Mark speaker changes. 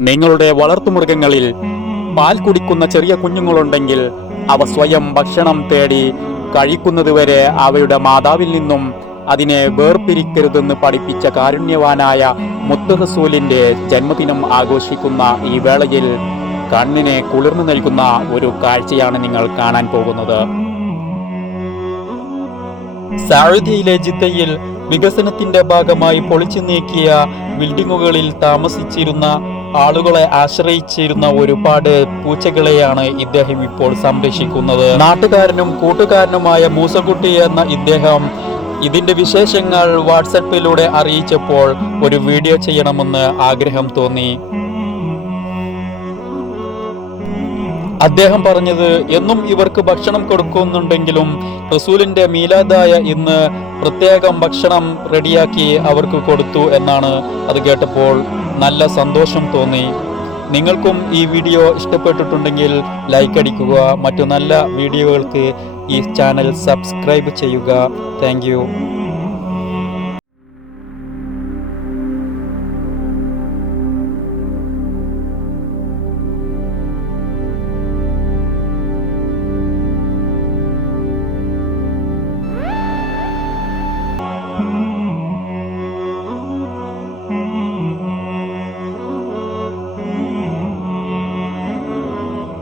Speaker 1: നിങ്ങളുടെ വളർത്തുമൃഗങ്ങളിൽ പാൽ കുടിക്കുന്ന ചെറിയ കുഞ്ഞുങ്ങളുണ്ടെങ്കിൽ അവ സ്വയം ഭക്ഷണം തേടി കഴിക്കുന്നതുവരെ അവയുടെ മാതാവിൽ നിന്നും അതിനെ വേർപിരിക്കരുതെന്ന് പഠിപ്പിച്ച കാരുണ്യവാനായ മുത്തഹസൂലിന്റെ ജന്മദിനം ആഘോഷിക്കുന്ന ഈ വേളയിൽ കണ്ണിനെ കുളിർന്നു നൽകുന്ന ഒരു കാഴ്ചയാണ് നിങ്ങൾ കാണാൻ പോകുന്നത്. സൗദിയിലെ ജിദ്ദയിൽ വികസനത്തിന്റെ ഭാഗമായി പൊളിച്ചു നീക്കിയ ബിൽഡിങ്ങുകളിൽ താമസിച്ചിരുന്ന ആളുകളെ ആശ്രയിച്ചിരുന്ന ഒരുപാട് പൂച്ചകളെയാണ് ഇദ്ദേഹം ഇപ്പോൾ സംരക്ഷിക്കുന്നത്. നാട്ടുകാരനും കൂട്ടുകാരനുമായ മൂസക്കുട്ടി എന്ന ഇദ്ദേഹം ഇതിന്റെ വിശേഷങ്ങൾ വാട്സപ്പിലൂടെ അറിയിച്ചപ്പോൾ ഒരു വീഡിയോ ചെയ്യണമെന്ന് ആഗ്രഹം തോന്നി. അദ്ദേഹം പറഞ്ഞത് എന്നും ഇവർക്ക് ഭക്ഷണം കൊടുക്കുന്നുണ്ടെങ്കിലും റസൂലിന്റെ മീലാദായ ഇന്ന് പ്രത്യേകം ഭക്ഷണം റെഡിയാക്കി അവർക്ക് കൊടുത്തു എന്നാണ് അത് കേട്ടപ്പോൾ നല്ല സന്തോഷം തോന്നി. നിങ്ങൾക്കും ഈ വീഡിയോ ഇഷ്ടപ്പെട്ടിട്ടുണ്ടെങ്കിൽ ലൈക്ക് അടിക്കുക. മറ്റു നല്ല വീഡിയോകൾക്ക് ഈ ചാനൽ സബ്സ്ക്രൈബ് ചെയ്യുക. താങ്ക്